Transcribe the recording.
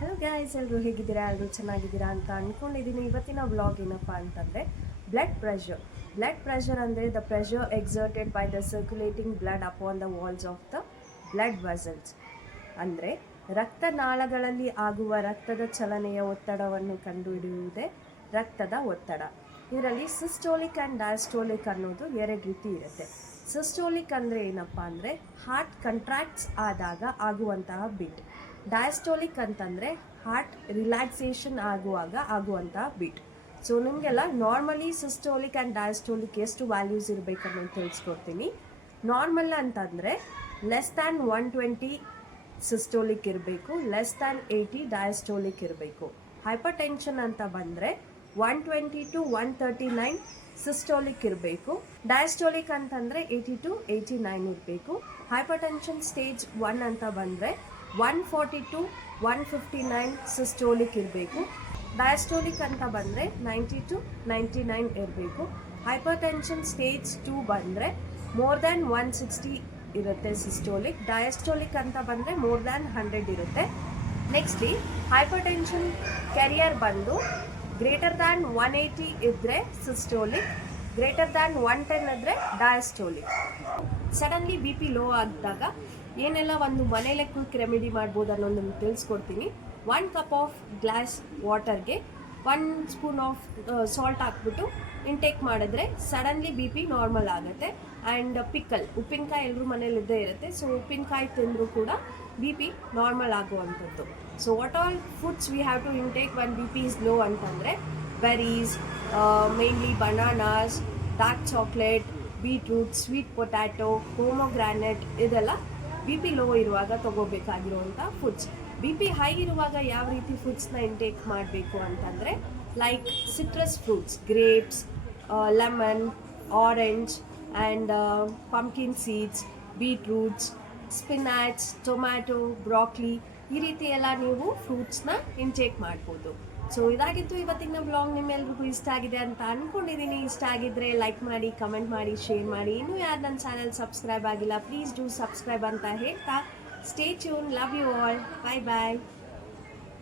Hello guys, ಎಲ್ಲರೂ ಹೇಗಿದ್ದೀರಾ? ಎಲ್ಲರೂ ಚೆನ್ನಾಗಿದ್ದೀರಾ ಅಂತ ಅಂದ್ಕೊಂಡಿದ್ದೀನಿ. ಇವತ್ತಿನ ವ್ಲಾಗ್ ಏನಪ್ಪ ಅಂತಂದರೆ ಬ್ಲಡ್ ಪ್ರೆಷರ್ ಅಂದರೆ the pressure exerted by the circulating blood upon the walls of the blood vessels. ಅಂದರೆ ರಕ್ತನಾಳಗಳಲ್ಲಿ ಆಗುವ ರಕ್ತದ ಚಲನೆಯ ಒತ್ತಡವನ್ನು ಕಂಡುಹಿಡಿಯುವುದೇ ರಕ್ತದ ಒತ್ತಡ. ಇದರಲ್ಲಿ ಸಿಸ್ಟೋಲಿಕ್ ಆ್ಯಂಡ್ ಡಯಾಸ್ಟೋಲಿಕ್ ಅನ್ನೋದು ಎರಡು ರೀತಿ ಇರುತ್ತೆ. ಸಿಸ್ಟೋಲಿಕ್ ಅಂದರೆ ಏನಪ್ಪ ಅಂದರೆ ಹಾರ್ಟ್ ಕಂಟ್ರಾಕ್ಟ್ಸ್ ಆದಾಗ ಆಗುವಂತಹ ಬೀಟ್. ಡಯಾಸ್ಟೋಲಿಕ್ ಅಂತಂದರೆ ಹಾರ್ಟ್ ರಿಲ್ಯಾಕ್ಸೇಷನ್ ಆಗುವಂತಹ ಬೀಟ್. ಸೊ ನಿಮಗೆಲ್ಲ ನಾರ್ಮಲಿ ಸಿಸ್ಟೋಲಿಕ್ ಆ್ಯಂಡ್ ಡಯಾಸ್ಟೋಲಿಕ್ ಎಷ್ಟು ವ್ಯಾಲ್ಯೂಸ್ ಇರಬೇಕನ್ನೋದು ತಿಳಿಸ್ಕೊಡ್ತೀನಿ. ನಾರ್ಮಲ್ ಅಂತಂದರೆ ಲೆಸ್ ದ್ಯಾನ್ 120 ಸಿಸ್ಟೋಲಿಕ್ ಇರಬೇಕು, ಲೆಸ್ ದ್ಯಾನ್ 80 ಡಯಾಸ್ಟೋಲಿಕ್ ಇರಬೇಕು. ಹೈಪರ್ ಟೆನ್ಷನ್ ಅಂತ ಬಂದರೆ 120 to 139 ಸಿಸ್ಟೋಲಿಕ್ ಇರಬೇಕು. ಡಯಾಸ್ಟೋಲಿಕ್ ಅಂತಂದರೆ 80 to 89 ಇರಬೇಕು. ಹೈಪರ್ ಟೆನ್ಷನ್ ಸ್ಟೇಜ್ 1 ಅಂತ ಬಂದರೆ 140 to 159 ಸಿಸ್ಟೋಲಿಕ್ ಇರಬೇಕು. ಡಯಾಸ್ಟೋಲಿಕ್ ಅಂತ ಬಂದರೆ 90 to 99 ಇರಬೇಕು. ಹೈಪರ್ ಟೆನ್ಷನ್ ಸ್ಟೇಜ್ 2 ಬಂದರೆ ಮೋರ್ ದ್ಯಾನ್ 160 ಇರುತ್ತೆ ಸಿಸ್ಟೋಲಿಕ್. ಡಯಾಸ್ಟೋಲಿಕ್ ಅಂತ ಬಂದರೆ ಮೋರ್ ದ್ಯಾನ್ 100 ಇರುತ್ತೆ. ನೆಕ್ಸ್ಟ್ಲಿ ಹೈಪರ್ ಟೆನ್ಷನ್ ಕ್ಯಾರಿಯರ್ ಬಂದು ಗ್ರೇಟರ್ ದ್ಯಾನ್ 180 ಇದ್ದರೆ ಸಿಸ್ಟೋಲಿಕ್, ಗ್ರೇಟರ್ ದ್ಯಾನ್ 110 ಇದ್ದರೆ diastolic. Suddenly B P low ಆಗಿದಾಗ ಏನೆಲ್ಲ ಒಂದು ಮನೇಲೆ ಕ್ವಿಕ್ ರೆಮಿಡಿ ಮಾಡ್ಬೋದು ಅನ್ನೋದನ್ನು ತಿಳಿಸ್ಕೊಡ್ತೀನಿ. 1 ಕಪ್ ಆಫ್ ಗ್ಲಾಸ್ ವಾಟರ್ಗೆ 1 ಸ್ಪೂನ್ ಆಫ್ ಸಾಲ್ಟ್ ಹಾಕ್ಬಿಟ್ಟು ಇಂಟೇಕ್ ಮಾಡಿದ್ರೆ ಸಡನ್ಲಿ ಬಿ ಪಿ ನಾರ್ಮಲ್ ಆಗುತ್ತೆ. ಆ್ಯಂಡ್ ಪಿಕ್ಕಲ್, ಉಪ್ಪಿನಕಾಯಿ ಎಲ್ಲರೂ ಮನೇಲಿ ಇದ್ದೇ ಇರುತ್ತೆ. ಸೊ ಉಪ್ಪಿನಕಾಯಿ ತಿಂದರೂ ಕೂಡ ಬಿ ಪಿ ನಾರ್ಮಲ್ ಆಗುವಂಥದ್ದು. So what all foods we have to intake when B P is low ಅಂತಂದರೆ berries, mainly bananas, dark chocolate, beetroot, sweet potato, pomegranate, ಇದೆಲ್ಲ ಬಿ ಪಿ ಲೋ ಇರುವಾಗ ತೊಗೋಬೇಕಾಗಿರುವಂಥ ಫುಡ್ಸ್. ಬಿ ಪಿ ಹೈ ಇರುವಾಗ ಯಾವ ರೀತಿ ಫುಡ್ಸ್ನ intake ಮಾಡಬೇಕು ಅಂತಂದರೆ like citrus fruits, grapes, lemon, orange and pumpkin seeds, beetroots, spinach, tomato, broccoli, ಈ ರೀತಿ ಎಲ್ಲ ನೀವು ಫ್ರೂಟ್ಸ್ನ ಇಂಟೇಕ್ ಮಾಡ್ಬೋದು. ಸೊ ಇದಾಗಿತ್ತು ಇವತ್ತಿನ ವ್ಲಾಗ್. ನಿಮ್ಮೆಲ್ರಿಗೂ ಇಷ್ಟ ಆಗಿದೆ ಅಂತ ಅಂದ್ಕೊಂಡಿದ್ದೀನಿ. ಇಷ್ಟ ಆಗಿದ್ದರೆ ಲೈಕ್ ಮಾಡಿ, ಕಮೆಂಟ್ ಮಾಡಿ, ಶೇರ್ ಮಾಡಿ. ಇನ್ನೂ ಯಾರು ನನ್ನ ಚಾನಲ್ ಸಬ್ಸ್ಕ್ರೈಬ್ ಆಗಿಲ್ಲ ಪ್ಲೀಸ್ ಡೂ ಸಬ್ಸ್ಕ್ರೈಬ್ ಅಂತ ಹೇಳ್ತಾ stay tune. Love you all. Bye bye.